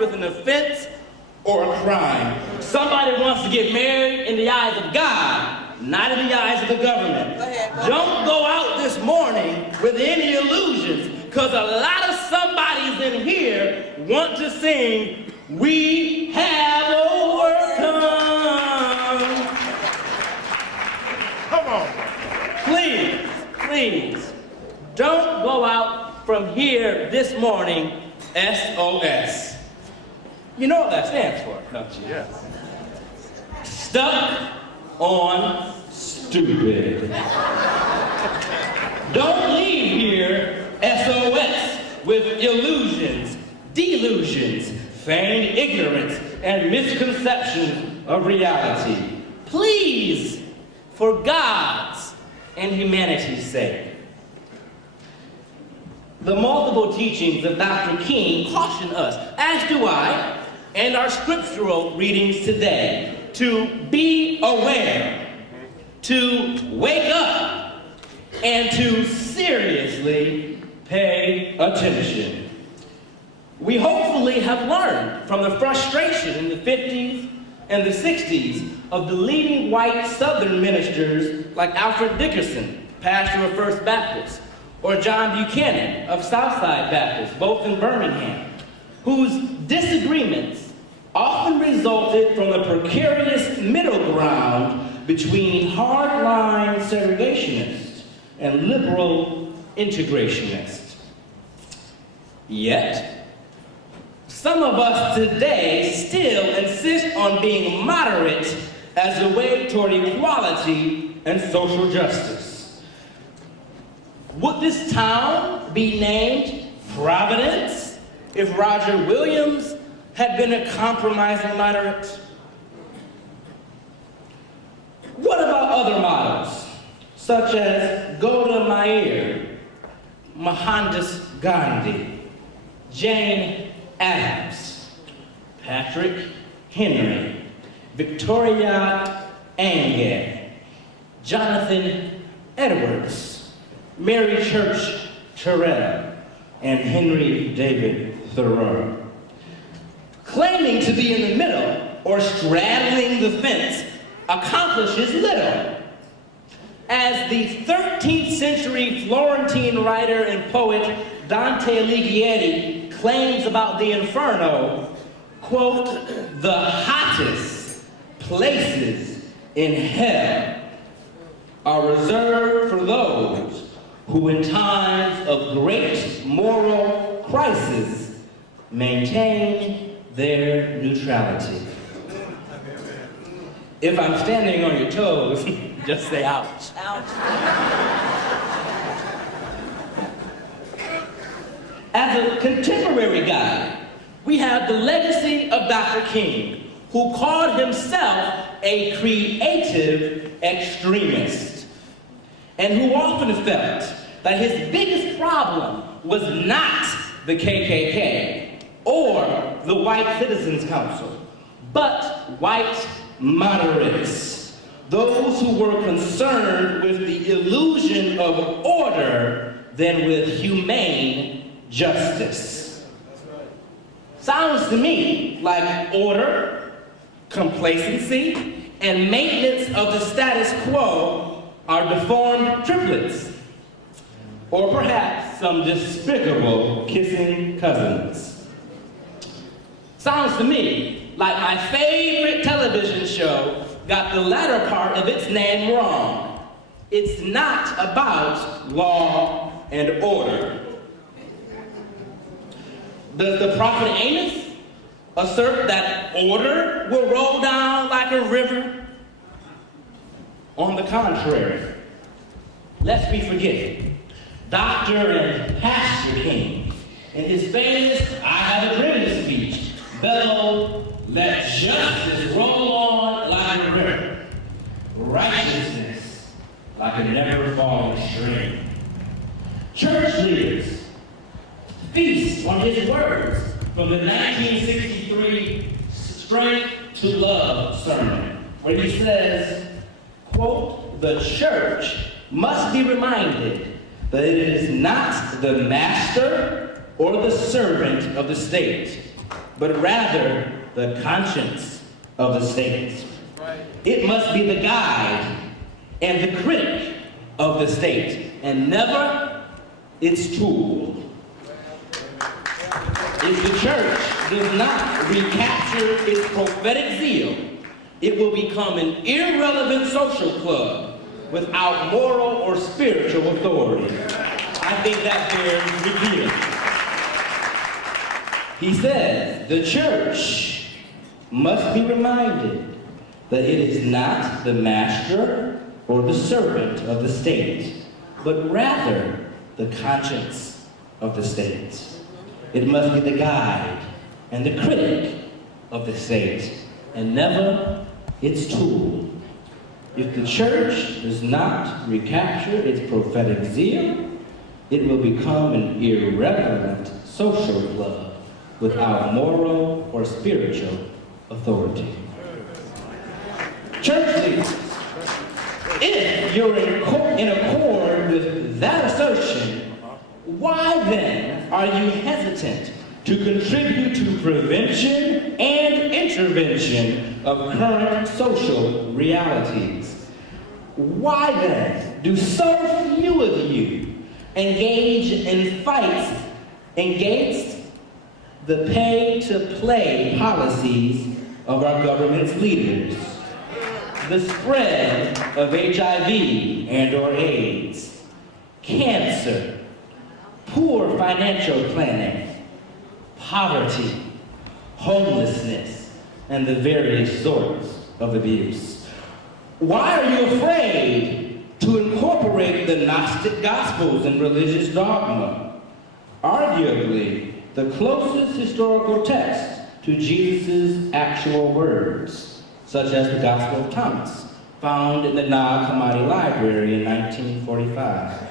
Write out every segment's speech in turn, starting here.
with an offense or a crime. Somebody wants to get married in the eyes of God, not in the eyes of the government. Don't go out this morning with any illusions, because a lot of somebodies in here want to sing, "We have overcome." Come on. Please, don't go out from here this morning SOS. You know what that stands for, don't you? Yes. Stuck on stupid. Don't leave here SOS with illusions, delusions, feigned ignorance, and misconceptions of reality. Please, for God's and humanity's sake. The multiple teachings of Dr. King caution us, as do I, and our scriptural readings today, to be aware, to wake up, and to seriously pay attention. We hopefully have learned from the frustration in the 50s and the 60s of the leading white Southern ministers like Alfred Dickerson, pastor of First Baptist, or John Buchanan of Southside Baptist, both in Birmingham, whose disagreements often resulted from the precarious middle ground between hardline segregationists and liberal integrationists. Yet, some of us today still insist on being moderate as a way toward equality and social justice. Would this town be named Providence if Roger Williams had been a compromising moderate? What about other models, such as Golda Meir, Mohandas Gandhi, Jane Addams, Patrick Henry, Victoria Anger, Jonathan Edwards, Mary Church Terrell, and Henry David Thoreau? Claiming to be in the middle or straddling the fence accomplishes little. As the 13th century Florentine writer and poet Dante Alighieri claims about the Inferno, quote, "The hottest places in hell are reserved for those who in times of great moral crisis maintain their neutrality." If I'm standing on your toes, just say ouch. Ouch. As a contemporary guide, we have the legacy of Dr. King, who called himself a creative extremist, and who often felt that his biggest problem was not the KKK or the White Citizens Council, but white moderates, those who were concerned with the illusion of order than with humane justice. Sounds to me like order, complacency, and maintenance of the status quo are deformed triplets, or perhaps some despicable kissing cousins. Sounds to me like my favorite television show got the latter part of its name wrong. It's not about law and order. Does the prophet Amos assert that order will roll down like a river? On the contrary, lest we forget, Dr. and Pastor King, in his famous "I Have a Dream" speech, bellowed, "Let justice roll on like a river, righteousness like a never-falling stream." Church leaders feast on his words from the 1963 Strength to Love sermon, where he says, quote, "The church must be reminded that it is not the master or the servant of the state, but rather the conscience of the state. It must be the guide and the critic of the state, and never its tool. If the church does not recapture its prophetic zeal, it will become an irrelevant social club without moral or spiritual authority. I think that bears repeating. He says, the church must be reminded that it is not the master or the servant of the state, but rather the conscience of the state. It must be the guide and the critic of the state, and never its tool. If the church does not recapture its prophetic zeal, it will become an irrelevant social club without moral or spiritual authority. Church leaders, if you're in accord with that assertion, why then are you hesitant to contribute to prevention and intervention of current social realities? Why then do so few of you engage in fights against the pay-to-play policies of our government's leaders, the spread of HIV and/or AIDS, cancer, poor financial planning, poverty, homelessness, and the various sorts of abuse? Why are you afraid to incorporate the Gnostic Gospels and religious dogma, arguably the closest historical text to Jesus' actual words, such as the Gospel of Thomas, found in the Nag Hammadi Library in 1945?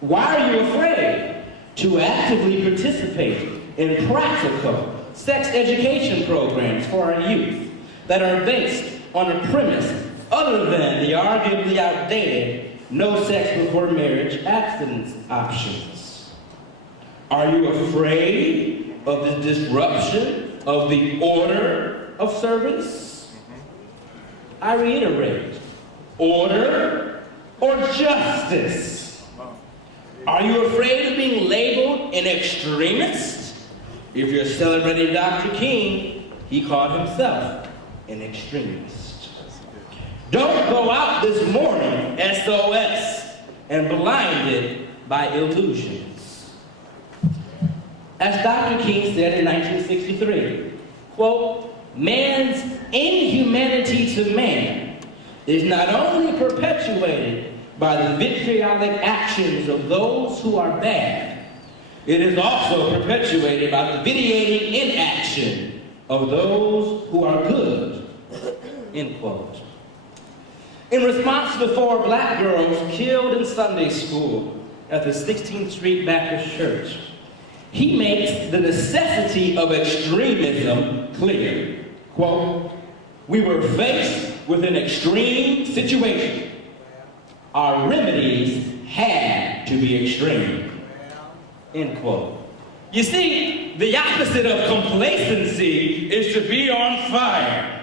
Why are you afraid to actively participate in practical sex education programs for our youth that are based on a premise other than the arguably outdated no sex before marriage abstinence options? Are you afraid of the disruption of the order of service? I reiterate, order or justice? Are you afraid of being labeled an extremist? If you're celebrating Dr. King, he called himself an extremist. Don't go out this morning, SOS, and blinded by illusions. As Dr. King said in 1963, quote, man's inhumanity to man is not only perpetuated by the vitriolic actions of those who are bad, it is also perpetuated by the vitiating inaction of those who are good, end quote. In response to the 4 black girls killed in Sunday school at the 16th Street Baptist Church, he makes the necessity of extremism clear. Quote, we were faced with an extreme situation. Our remedies had to be extreme. End quote. You see, the opposite of complacency is to be on fire.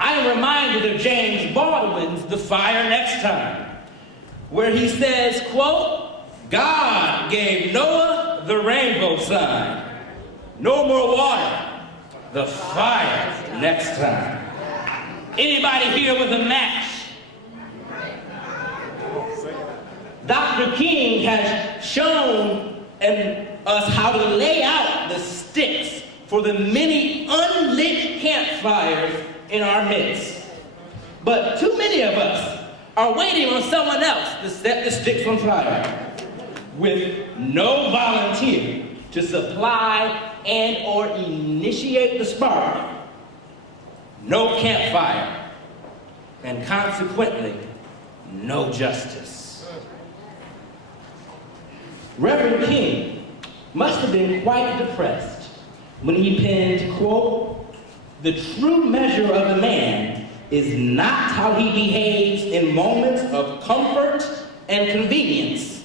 I am reminded of James Baldwin's The Fire Next Time, where he says, quote, God gave Noah the rainbow sign. No more water. The fire next time. Anybody here with a match? Dr. King has shown us how to lay out the sticks for the many unlit campfires in our midst. But too many of us are waiting on someone else to set the sticks on fire, with no volunteer to supply and or initiate the spark, no campfire, and consequently, no justice. Reverend King must have been quite depressed when he penned, quote, the true measure of a man is not how he behaves in moments of comfort and convenience,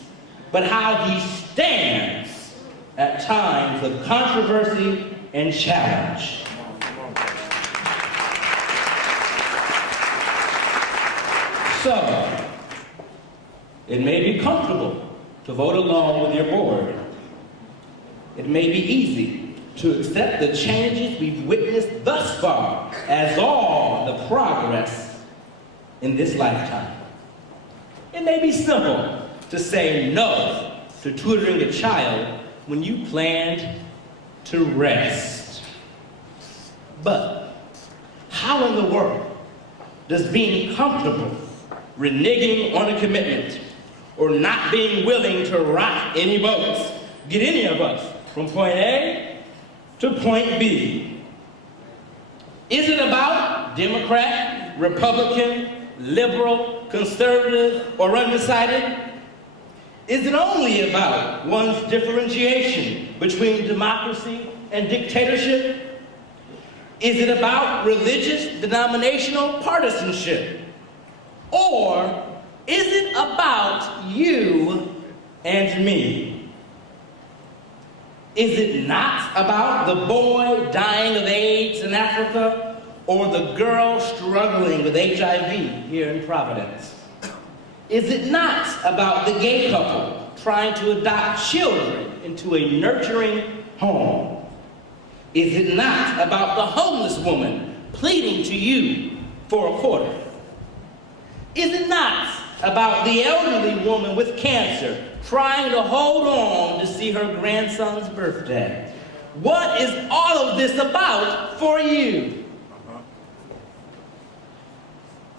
but how he stands at times of controversy and challenge. So, it may be comfortable to vote along with your board. It may be easy to accept the changes we've witnessed thus far as all the progress in this lifetime. It may be simple to say no to tutoring a child when you planned to rest. But how in the world does being comfortable reneging on a commitment or not being willing to rock any boats get any of us from point A to point B? Is it about Democrat, Republican, liberal, conservative, or undecided? Is it only about one's differentiation between democracy and dictatorship? Is it about religious, denominational partisanship? Or is it about you and me? Is it not about the boy dying of AIDS in Africa or the girl struggling with HIV here in Providence? Is it not about the gay couple trying to adopt children into a nurturing home? Is it not about the homeless woman pleading to you for a quarter? Is it not about the elderly woman with cancer trying to hold on to see her grandson's birthday? What is all of this about for you?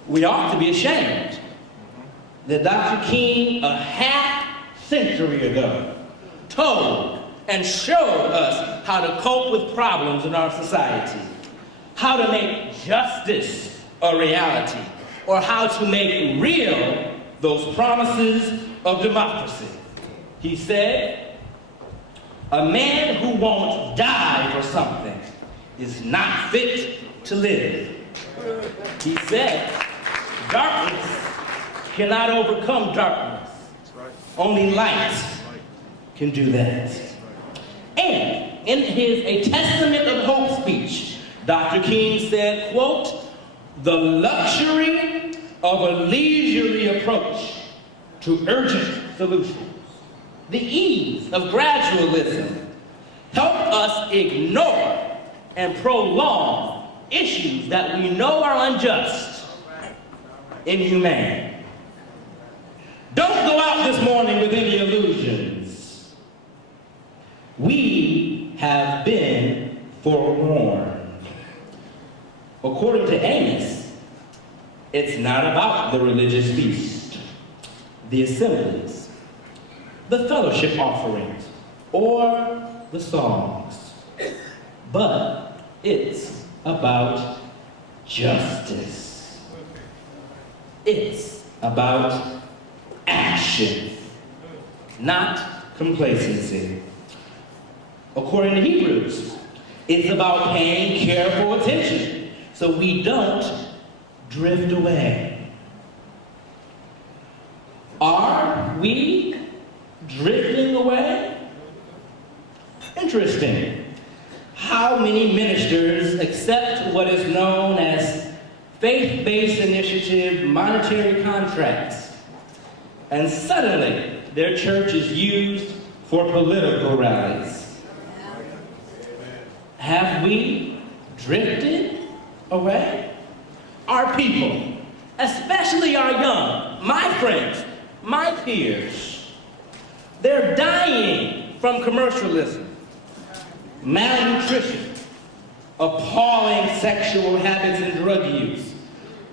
We ought to be ashamed that Dr. King, a half-century ago, told and showed us how to cope with problems in our society, how to make justice a reality, or how to make real those promises of democracy. He said, "A man who won't die for something is not fit to live." He said, "Darkness cannot overcome darkness. Only light can do that." And in his A Testament of Hope speech, Dr. King said, quote, "The luxury of a leisurely approach to urgent solutions, the ease of gradualism, help us ignore and prolong issues that we know are unjust, inhumane. Don't go out this morning with any illusions. We have been forewarned." According to Amos, it's not about the religious feast, the assemblies, the fellowship offerings, or the songs, but it's about justice. It's about action, not complacency. According to Hebrews, it's about paying careful attention so we don't drift away. Are we drifting away? Interesting. How many ministers accept what is known as faith-based initiative monetary contracts, and suddenly their church is used for political rallies? Have we drifted away? Our people, especially our young, my friends, my peers, they're dying from commercialism, malnutrition, appalling sexual habits and drug use,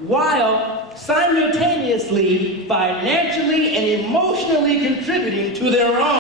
while simultaneously financially and emotionally contributing to their own